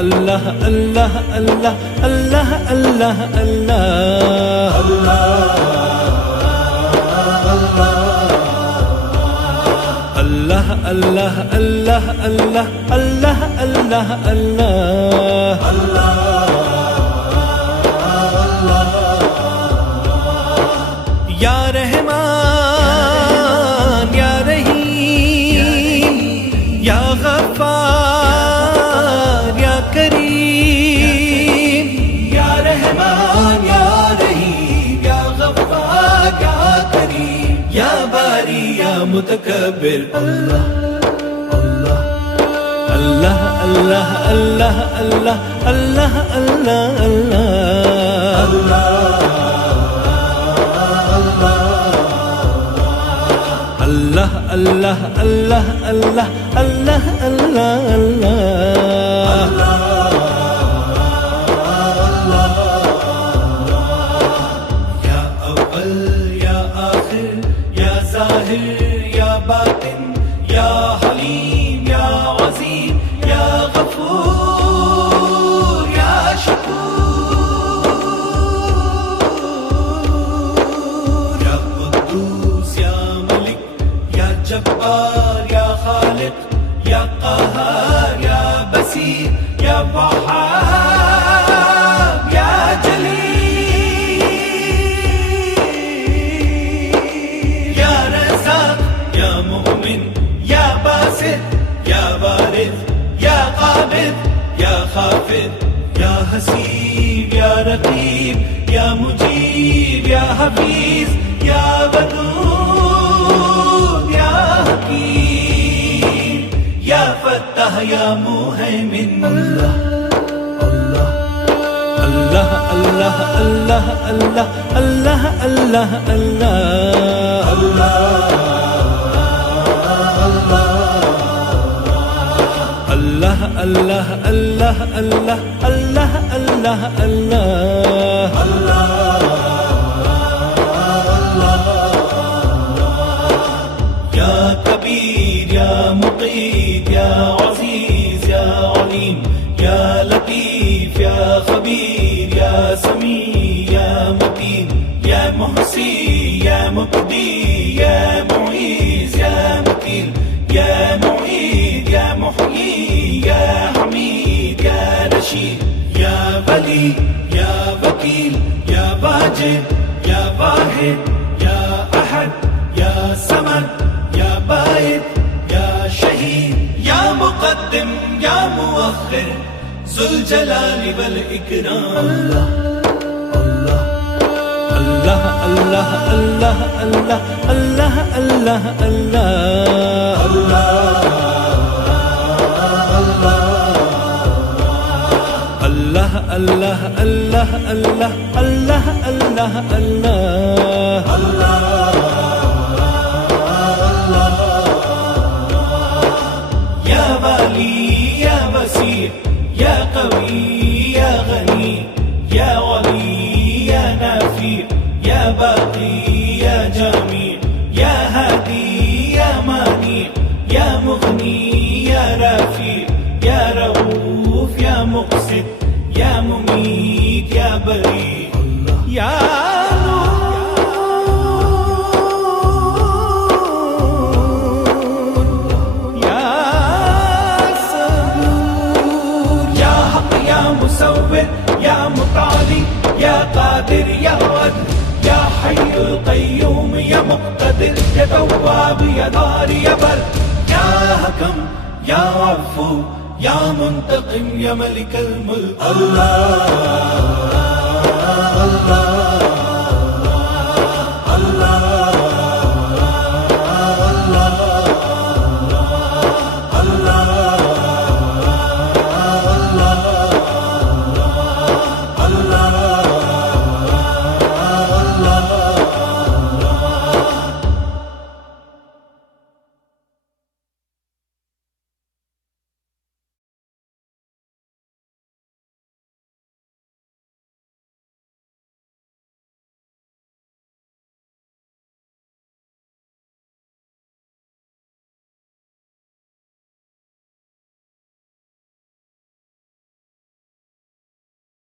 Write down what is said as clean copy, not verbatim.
अल्लाह अल्लाह अल्लाह अल्लाह अल्लाह अल्लाह अल्लाह अल्लाह अल्लाह अल्लाह अल्लाह अल्लाह अल्लाह या रहमान या रहीम या गफ्फार या करीम या रहमान या रहीम या गफ्फार या करीम या बारी या मुतकब्बिर अल्लाह अल्लाह अल्लाह अल्लाह अल्लाह अल्लाह अल्लाह अल्लाह अल्लाह अल्लाह अल्लाह अल्लाह अल्लाह अल्लाह या अव्वल या आखिर या ज़ाहिर या बातिन या हलीम या अज़ीम या गफूर या शकूर या कुद्दूस या मलिक या जब्बार या खालिक या क़हार या बसीर या वहाब या जलील या रज़ाक़ या मुमिन या बासित या वारिस या क़ाबिद या ख़ाफ़िद या हसीब या रक़ीब या मुजीब या हफ़ीज़ या वदूद या हकीम या फ़त्ताह या मुहैमिन अल्लाह अल्लाह अल्लाह अल्लाह अल्लाह अल्लाह अल्लाह अल्लाह अल्लाह अल्लाह अल्लाह अल्लाह अल्लाह अल्लाह अल्लाह या कबीर या मुक़ीत या अज़ीज़ या अलीम या लतीफ़ या खबीर या समी या मतीन या मुहसी या मुब्दी या मुईज़ या मतीन या मुईद या मुहयी या हमीद या रशीद या वली या वकील या वाजिद या वाहिद या अहद या समद या बाइद या शहीद या मुक़द्दिम या मुअख्खिर ज़ुल जलाली वल इकराम अल्लाह अल्लाह अल्लाह अल्लाह अल्लाह अल्लाह अल्लाह अल्लाह अल्लाह अल्लाह अल्लाह अल्लाह अल्लाह अल्लाह या वाली या वसीर या कवी या गनी या वली या नाफिर या बाकी या जामी या हादी या मानी या मुगनी या राफी या रऊफ या मुक़सित या मुमीत या बरी या मुसव्विर या मुताली या कादिर या वद या हय्युल क़य्यूम या मुक़्तदिर या तव्वाब या दार या बर या हकम या अफ़ू या मुंतक़िम या मलिकल मुल्क अल्लाह अल्लाह